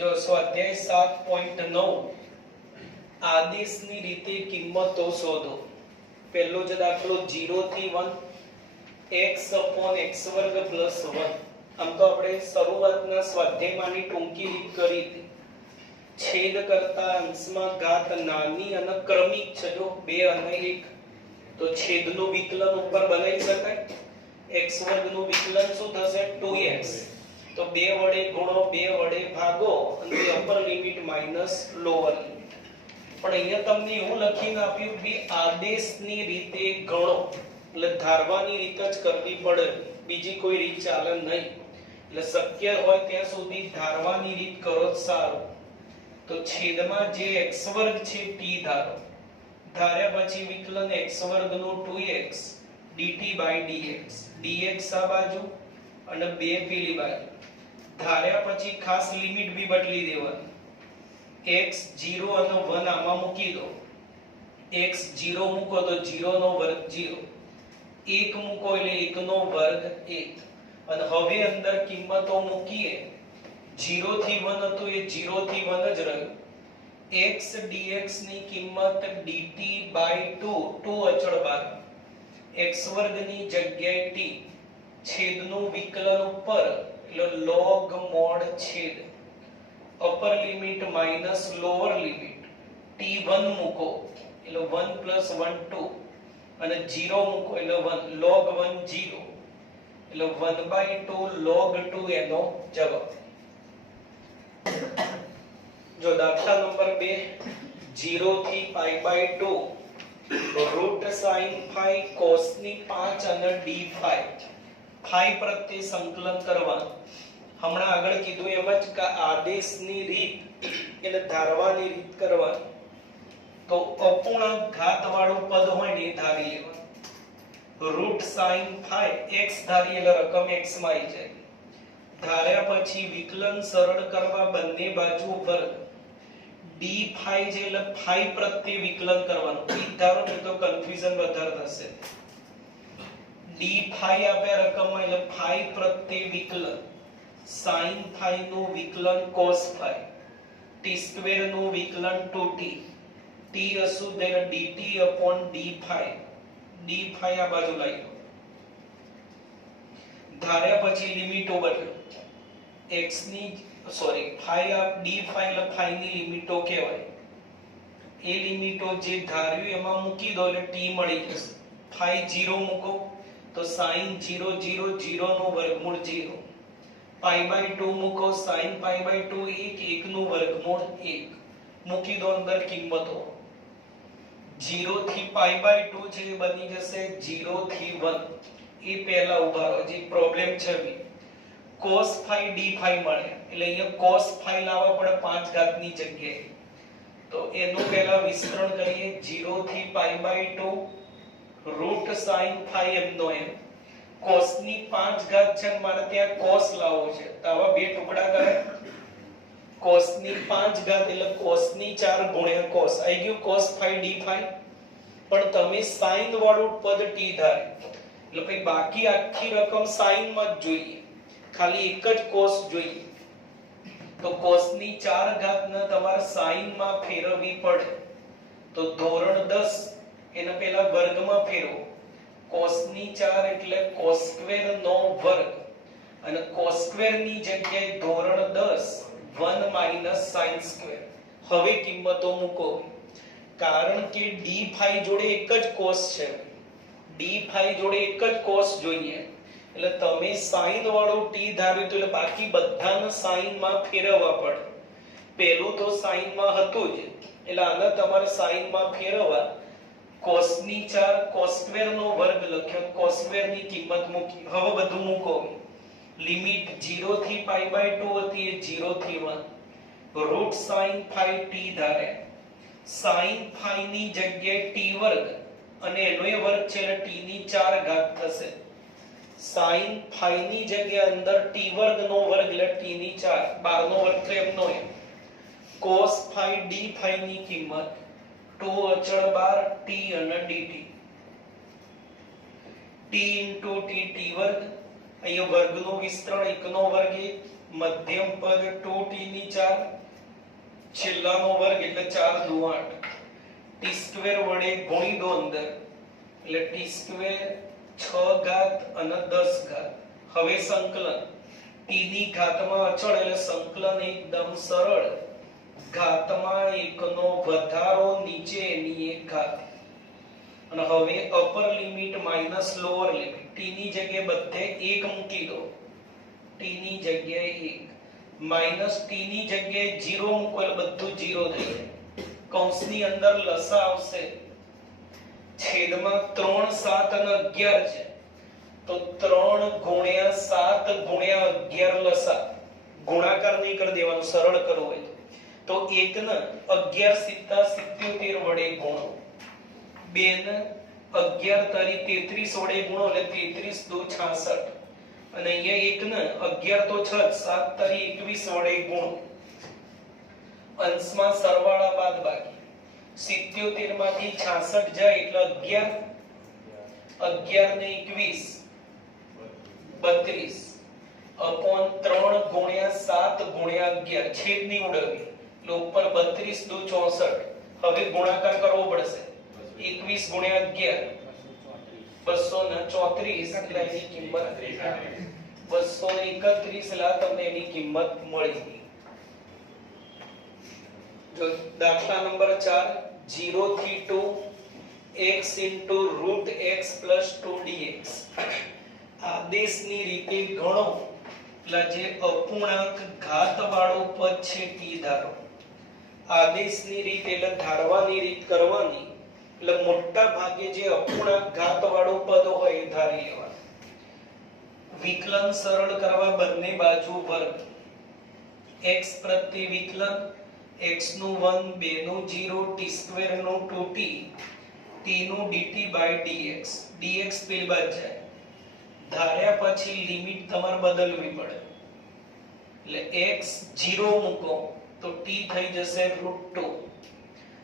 જો સ્વાધ્યાય 7.9 આદેશની રીતે કિંમતો શોધો. પહેલો જ દાખલો 0 થી 1 x upon x વર્ગ plus 1. આમ તો આપણે શરૂઆતના સ્વાધ્યાયમાંની ટૂંકી રીત કરી હતી. છેદ કરતા અંશમાં ઘાત નાની અને ક્રમિક છે. જો 2 અને 1 તો છેદનું વિકલન ઉપર બનાવી શકાય. x વર્ગનું વિકલન શું થશે? 2x. તો 2 વડે ગુણો, 2 વડે ભાગો અને upper limit minus lower limit. પણ અહીંયા તમને એવું લખીને આપ્યું કે આદેશની રીતે ગણો, એટલે ધારવાની રીત જ કરવી પડે, બીજી કોઈ રીત ચાલે નહીં. એટલે શક્ય હોય ત્યાં સુધી ધારવાની રીત કરો જ સારું. તો છેદમાં જે x વર્ગ છે t ધારો. ધાર્યા પછી વિકલન x વર્ગનું 2x dt by dx. dx આ બાજુ અને 2 પેલી બાજુ. ધાર્યા પછી ખાસ લિમિટ બી બદલી દેવાની. x 0 અને 1 આમાં મૂકી દો. x 0 મૂકો તો 0 નો વર્ગ 0, 1 મૂકો એટલે 1 નો વર્ગ 1. અને હવે અંદર કિંમતો મૂકીએ. 0 થી 1 હતું એ 0 થી 1 જ રહ્યું. x dx ની કિંમત dt by 2 અચળ ભાગ x વર્ગની જગ્યાએ t, છેદનું વિકલન ઉપર એટલે log mod છેદ, upper limit minus lower limit. t1 મૂકો એટલે 1 plus 1 2 અને 0 મૂકો એટલે 1, log 1 0 એટલે 1/2 log 2 એનો જવાબ. જો દાખલા નંબર 2 0 થી π/2 રૂટ sin phi cos ની 5 અને d phi phi પ્રત્યે સંકલન કરવાનું. હમણાં આગળ કીધું એમ જ કે આદેશની રીત એટલે ધારવાની રીત કરવાની. તો અપૂર્ણાંક ઘાત વાળું પદ હોય ને એ ધારી લેવાનું. રૂટ sin phi x ધારી એટલે રકમ x માં આવી જાય. ધાર્યા પછી વિકલન સરળ કરવા બંને બાજુ વર્ગ. d phi જે એટલે phi પ્રત્યે વિકલન કરવાનું. ધારો ને તો કન્ફ્યુઝન વધારે થશે. d phi આપ્યા રકમમાં એટલે phi પ્રત્યે વિકલન. sin phi નું વિકલન cos phi, t² નું વિકલન 2t, t અશુદ્ધ એટલે dt upon d phi. d phi આ બાજુ લાવી દો. ધાર્યા પછી લિમિટો બદલો. x ની phi આ d phi એટલે phi ની લિમિટો કહેવાય. એ લિમિટો જે ધાર્યું એમાં મૂકી દો એટલે t મળી જશે. phi 0 મૂકો તો sin 0 0 0 નું વર્ગમૂળ 0. π/2 મૂકો, sin π/2 1 1 નું વર્ગમૂળ 1. મૂકી દો અંદર કિંમતો. 0 થી π/2 છે એ બની જશે 0 થી 1. એ પહેલા ઉભા રહો, જે પ્રોબ્લેમ છે cos phi d phi મળે એટલે અહીંયા cos phi લાવવા પડે 5 ઘાતની જગ્યાએ. તો એનું પહેલા વિસ્તરણ કરીએ. 0 થી π/2 રૂટ sin phi એમનો એમ. cos ની 5 ઘાત છે ને મારે ત્યાં cos લાવવો છે, તો આવા બે ટુકડા કરે. cos ની 5 ઘાત એટલે cos ની 4 ગુણ્યા cos આવી ગયું cos phi d phi. પણ તમે sin વાળું પદ t ધારે એટલે પછી બાકી આખી રકમ sin માં જ જોઈએ, ખાલી એક જ cos જોઈએ. તો cos ની 4 ઘાત ને તમારે sin માં ફેરવવી પડે. તો ધોરણ 10 એને પહેલા વર્ગમાં ફેરવો. cos ની 4 એટલે cos² નો વર્ગ અને cos² ની જગ્યાએ ધોરણ 10 1 માઈનસ sin². હવે કિંમતો મૂકો. કારણ કે d phi જોડે એક જ cos છે, d phi જોડે એક જ cos જોઈએ એટલે તમે sin વાળો t ધાર્યું તો એટલે બાકી બધાને sin માં ફેરવવા પડે. પહેલું તો sin માં હતું જ એટલે આને તમારે sin માં ફેરવવા. cos ની 4 cos² નો વર્ગ લખ્યો, cos² ની કિંમત મૂકી. હવે બધું મૂકો. લિમિટ 0 થી π/2 હતી એ 0 થી 1. રૂટ sin phi t ધારે. sin phi ની જગ્યાએ t વર્ગ અને એનો એ વર્ગ છે એટલે t ની 4 ઘાત થશે. sin phi ની જગ્યાએ અંદર t વર્ગ નો વર્ગ એટલે t ની 4, 12 નો વર્ગ તો એમનો એમ. cos phi d phi ની કિંમત 2 અચળ 12 t અને dt. t into t t વર્ગ. અહીંયા વર્ગનું વિસ્તરણ 1 નો વર્ગ 1 મધ્યમ પદ 2t ની 4, છેલ્લાનો વર્ગ એટલે 4 દુ 8, t સ્ક્વેર વડે ગુણી દો અંદર એટલે t સ્ક્વેર 6 ઘાત અને 10 ઘાત. હવે સંકલન t ની ઘાતમાં અચળ એટલે સંકલન એકદમ સરળ. ઘાતમાં 1 નો વધારો નીચે એની 1 ઘાત. અને હવે upper limit minus lower limit. t ની જગ્યાએ બધે 1 મૂકી દો, t ની જગ્યાએ 1, માઈનસ t ની જગ્યાએ 0 મૂકો એટલે બધું 0 થઈ જાય. કૌંસની અંદર લસા આવશે, છેદમાં 3 7 અને 11 છે તો 3 ગુણ્યા 7 ગુણ્યા 11 લસા. ગુણાકાર નહીં કરી દેવાનું, સરળ કરવું હોય તો 1 ને 11 સિત્તા 77 વડે ગુણો, 2 ને 11 તારી 33 વડે ગુણો એટલે 33 દુ 66, અને અહીંયા 1 ને 11 તો 6, 7 તારી 21 વડે ગુણો. અંશમાં સરવાળા બાદબાકી. 77 માંથી 66 જાય એટલે 11 ને 21 32 અપોન 3 ગુણ્યા 7 ગુણ્યા 11, છેદ ની ઉડાવી એટલે ઉપર 32 દુ 64. હવે ગુણાકાર કરવો પડશે, 21 ગુણ્યા 11 234, એટલે એની કિંમત 231. એટલે તમને એની કિંમત મળી. જો દાખલા નંબર 4, 0 થી 2 x √x + 2dx. આદેશની રીતે ગણો એટલે જે અપૂર્ણાંક ઘાત વાળો પદ છે t ધારો. આદેશની રીત એટલે ધારવાની રીત કરવાની, એટલે મોટા ભાગે જે અપૂર્ણાંક ઘાત વાળો પદ હોય એ ધારી લેવાનું. વિકલન સરળ કરવા બંને બાજુ વર્ગ. x પ્રત્યે વિકલન, x નું 1, 2 નું 0, t² નું 2t, t નું dt/dx. dx પેલી બાજુ જાય. ધાર્યા પછી લિમિટ તમારે બદલવી પડે, એટલે x 0 મૂકો તો t થઈ જશે √2,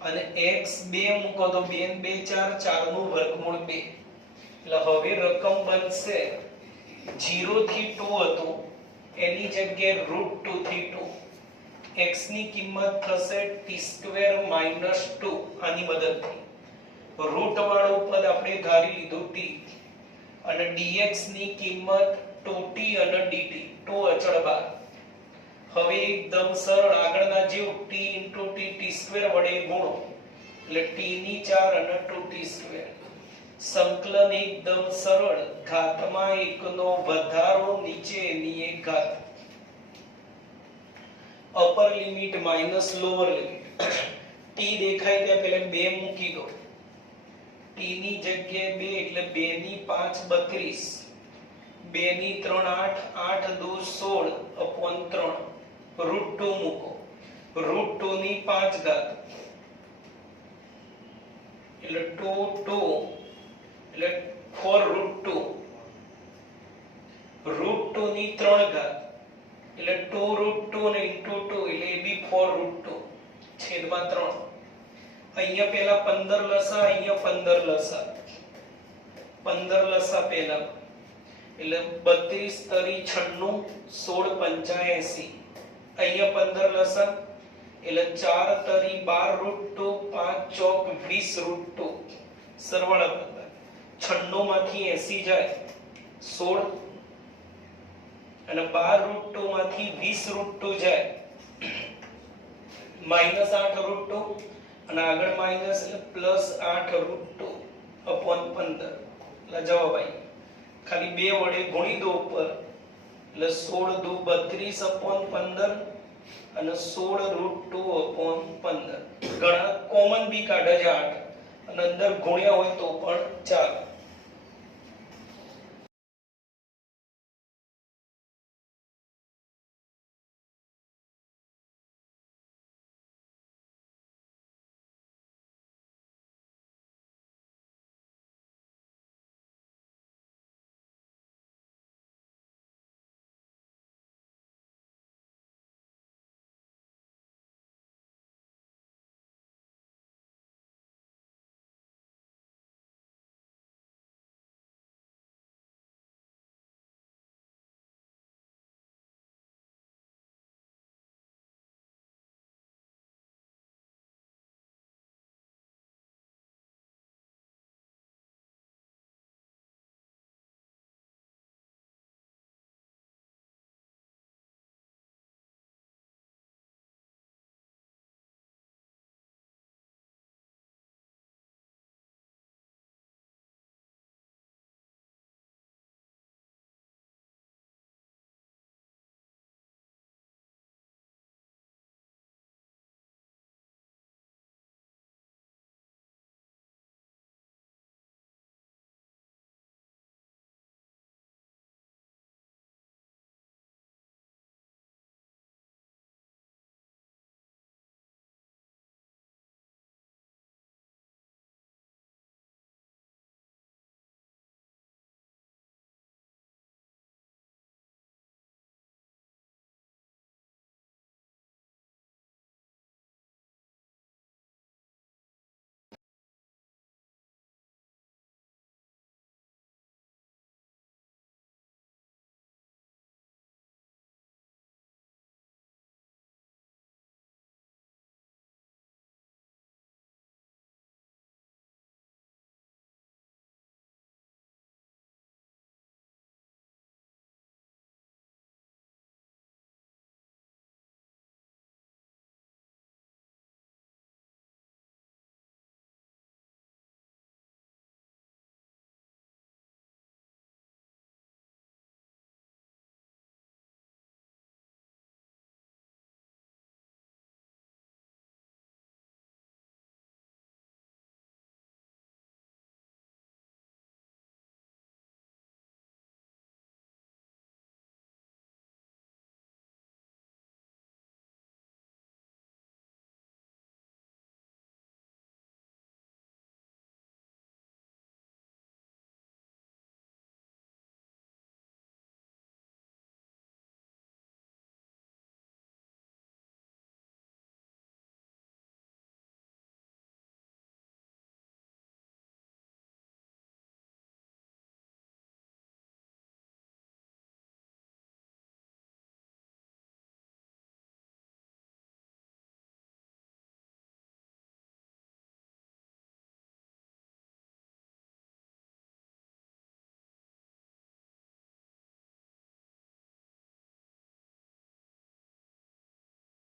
અને x 2 મૂકો તો 2 ને 2 4, 4 નું વર્ગમૂળ 2. એટલે હવે રકમ બનશે 0 થી 2 હતું એની જગ્યાએ √2 થી 2. x ની કિંમત થશે t² - 2 આની મદદથી. રૂટ વાળું પદ આપણે ધારી લીધું t, અને dx ની કિંમત 2t અને dt, 2 અચળ બાર. હવે એકદમ સરળ આગળના જેવું t * t, t² વડે ગુણો એટલે t ની 4 અને 2t². સંકલન એકદમ સરળ. ઘાતમાં 1 નો વધારો નીચે એની 1 ઘાત. Upper limit minus lower limit. t દેખાય ત્યાં પહેલા 2 મૂકી દો, t ની જગ્યાએ 2 એટલે 2 ની 5 32, 2 ની 3 8, 8 દુ 16 અપોન 3, √2 મૂકો, √2 ની 5 ઘાત એટલે 2 2 એટલે 4 √2, √2 ની 3 ઘાત એટલે 2 √2 ને * 2 એટલે એ બી 4 √2 છેદમાં 3. અહીંયા પહેલા 15 લસા, અહીંયા 15 લસા, 15 લસા પહેલા એટલે 32 તરી 96, 16 85. અહીંયા 15 લસા એટલે 4 તરી 12 √2, 5 ચોક 20 √2. સરવાળા બાદબાકી. 96 માંથી 80 જાય 16, અને 12 √2 માંથી 20 √2 જાય -8 √2, અને આગળ માઈનસ એટલે +8 √2 અપોન 15. એટલે જવાબ આવી. ખાલી 2 વડે ગુણી દો ઉપર એટલે 16 દુ 32 અપોન 15 અને 16 √2 અપોન 15. ઘણા કોમન બી કાઢે છે 8, અને અંદર ગુણ્યા હોય તો પણ ચાલે.